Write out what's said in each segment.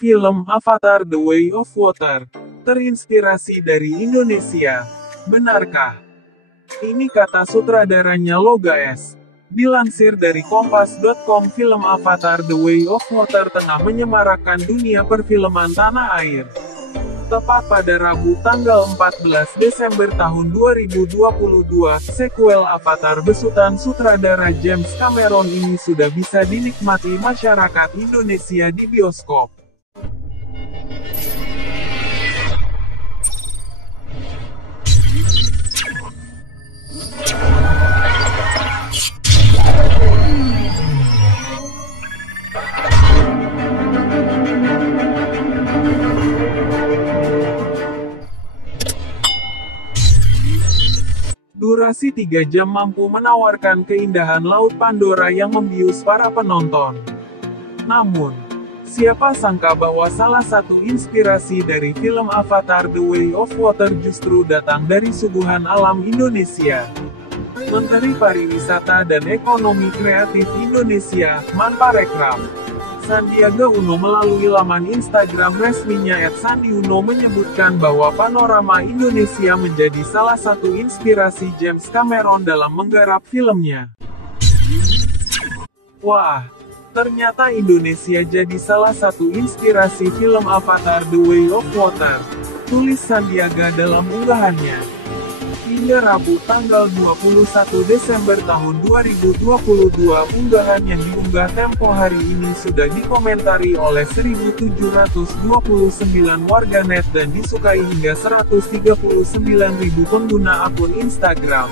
Film Avatar The Way of Water terinspirasi dari Indonesia. Benarkah? Ini kata sutradaranya Loga S. Dilansir dari Kompas.com, film Avatar The Way of Water tengah menyemarakkan dunia perfilman tanah air. Tepat pada Rabu tanggal 14 Desember tahun 2022, sequel Avatar besutan sutradara James Cameron ini sudah bisa dinikmati masyarakat Indonesia di bioskop. Durasi 3 jam mampu menawarkan keindahan Laut Pandora yang membius para penonton. Namun, siapa sangka bahwa salah satu inspirasi dari film Avatar The Way of Water justru datang dari suguhan alam Indonesia. Menteri Pariwisata dan Ekonomi Kreatif Indonesia, Manparekraf, Sandiaga Uno melalui laman Instagram resminya @sandiuno menyebutkan bahwa panorama Indonesia menjadi salah satu inspirasi James Cameron dalam menggarap filmnya. Wah, ternyata Indonesia jadi salah satu inspirasi film Avatar The Way of Water, tulis Sandiaga dalam unggahannya. Hingga Rabu tanggal 21 Desember tahun 2022, unggahan yang diunggah Tempo hari ini sudah dikomentari oleh 1.729 warganet dan disukai hingga 139.000 pengguna akun Instagram.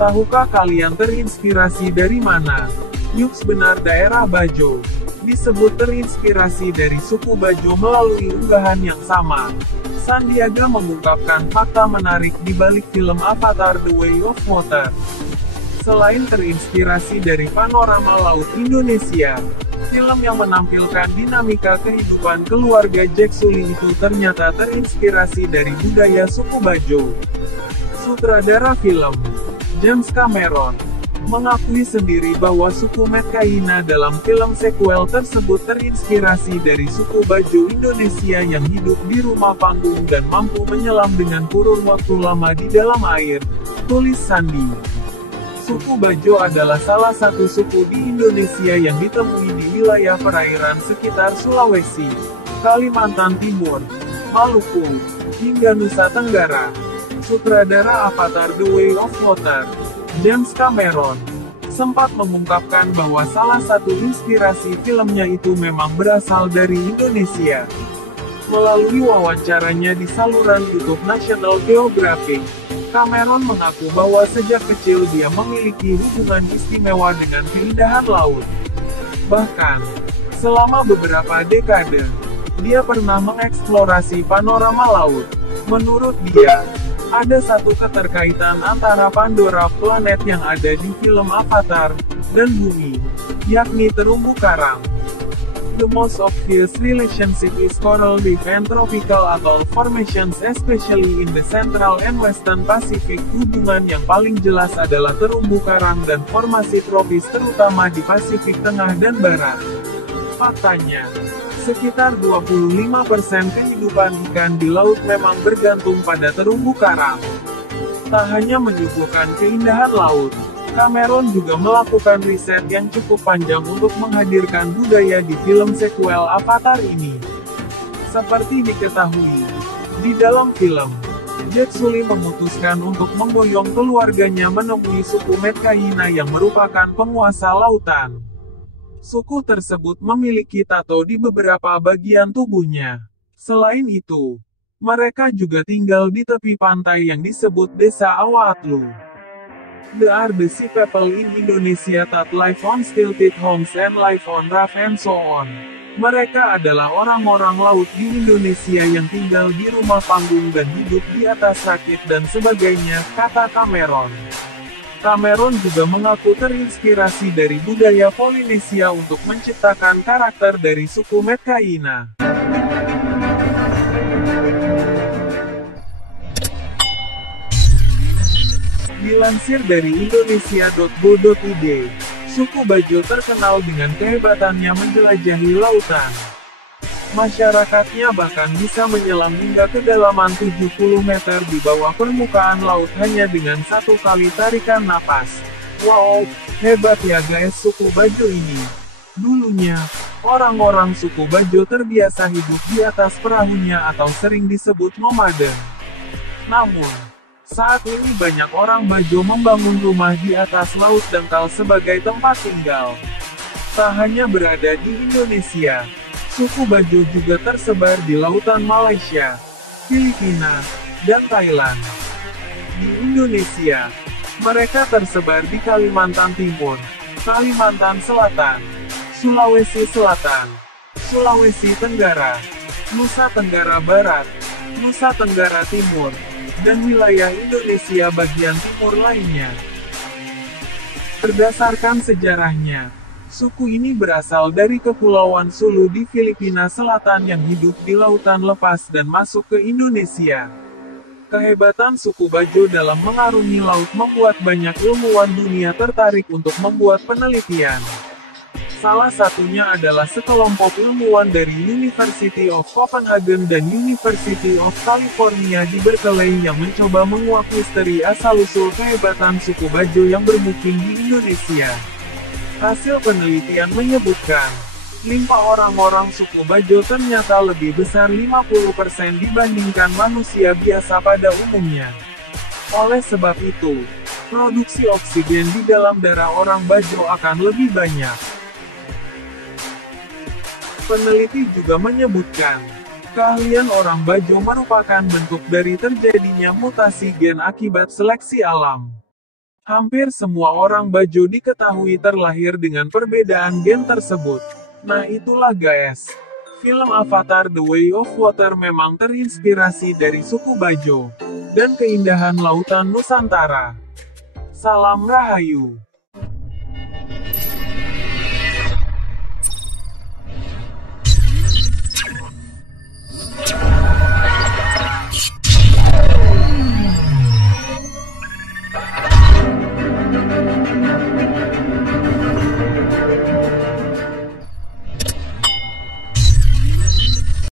Tahukah kalian terinspirasi dari mana? Yuks, benar, daerah Bajo disebut terinspirasi dari suku Bajo melalui unggahan yang sama. Sandiaga mengungkapkan fakta menarik di balik film Avatar The Way of Water. Selain terinspirasi dari panorama laut Indonesia, film yang menampilkan dinamika kehidupan keluarga Jack Sully itu ternyata terinspirasi dari budaya suku Bajo. Sutradara film, James Cameron, mengakui sendiri bahwa suku Metkaina dalam film sequel tersebut terinspirasi dari suku Bajo Indonesia yang hidup di rumah panggung dan mampu menyelam dengan kurun waktu lama di dalam air, tulis Sandi. Suku Bajo adalah salah satu suku di Indonesia yang ditemui di wilayah perairan sekitar Sulawesi, Kalimantan Timur, Maluku, hingga Nusa Tenggara. Sutradara Avatar The Way of Water, James Cameron, sempat mengungkapkan bahwa salah satu inspirasi filmnya itu memang berasal dari Indonesia. Melalui wawancaranya di saluran YouTube National Geographic, Cameron mengaku bahwa sejak kecil dia memiliki hubungan istimewa dengan keindahan laut. Bahkan, selama beberapa dekade, dia pernah mengeksplorasi panorama laut. Menurut dia, ada satu keterkaitan antara Pandora, planet yang ada di film Avatar, dan bumi, yakni terumbu karang. The most obvious relationship is coral reef and tropical atoll formations, especially in the Central and Western Pacific. Hubungan yang paling jelas adalah terumbu karang dan formasi tropis terutama di Pasifik Tengah dan Barat. Faktanya, sekitar 25% kehidupan ikan di laut memang bergantung pada terumbu karang. Tak hanya menyuguhkan keindahan laut, Cameron juga melakukan riset yang cukup panjang untuk menghadirkan budaya di film sequel Avatar ini. Seperti diketahui, di dalam film, Jack Sully memutuskan untuk memboyong keluarganya menemui suku Metkaina yang merupakan penguasa lautan. Suku tersebut memiliki tato di beberapa bagian tubuhnya. Selain itu, mereka juga tinggal di tepi pantai yang disebut Desa Awatlu. They are the sea people in Indonesia that live on stilted homes and live on raft and so on. Mereka adalah orang-orang laut di Indonesia yang tinggal di rumah panggung dan hidup di atas rakit dan sebagainya, kata Cameron. Cameron juga mengaku terinspirasi dari budaya Polinesia untuk menciptakan karakter dari suku Metkaina. Dilansir dari indonesia.go.id, Suku Bajo terkenal dengan kehebatannya menjelajahi lautan. Masyarakatnya bahkan bisa menyelam hingga kedalaman 70 meter di bawah permukaan laut hanya dengan satu kali tarikan napas. Wow, hebat ya guys suku Bajo ini. Dulunya, orang-orang suku Bajo terbiasa hidup di atas perahunya atau sering disebut nomaden. Namun, saat ini banyak orang Bajo membangun rumah di atas laut dangkal sebagai tempat tinggal. Tak hanya berada di Indonesia, suku Bajo juga tersebar di lautan Malaysia, Filipina, dan Thailand. Di Indonesia, mereka tersebar di Kalimantan Timur, Kalimantan Selatan, Sulawesi Selatan, Sulawesi Tenggara, Nusa Tenggara Barat, Nusa Tenggara Timur, dan wilayah Indonesia bagian timur lainnya. Berdasarkan sejarahnya, suku ini berasal dari Kepulauan Sulu di Filipina Selatan yang hidup di lautan lepas dan masuk ke Indonesia. Kehebatan suku Bajo dalam mengarungi laut membuat banyak ilmuwan dunia tertarik untuk membuat penelitian. Salah satunya adalah sekelompok ilmuwan dari University of Copenhagen dan University of California di Berkeley yang mencoba menguak misteri asal-usul kehebatan suku Bajo yang bermukim di Indonesia. Hasil penelitian menyebutkan, limpa orang-orang suku Bajo ternyata lebih besar 50% dibandingkan manusia biasa pada umumnya. Oleh sebab itu, produksi oksigen di dalam darah orang Bajo akan lebih banyak. Peneliti juga menyebutkan, keahlian orang Bajo merupakan bentuk dari terjadinya mutasi gen akibat seleksi alam. Hampir semua orang Bajo diketahui terlahir dengan perbedaan gen tersebut. Nah itulah guys, film Avatar The Way of Water memang terinspirasi dari suku Bajo, dan keindahan lautan Nusantara. Salam Rahayu.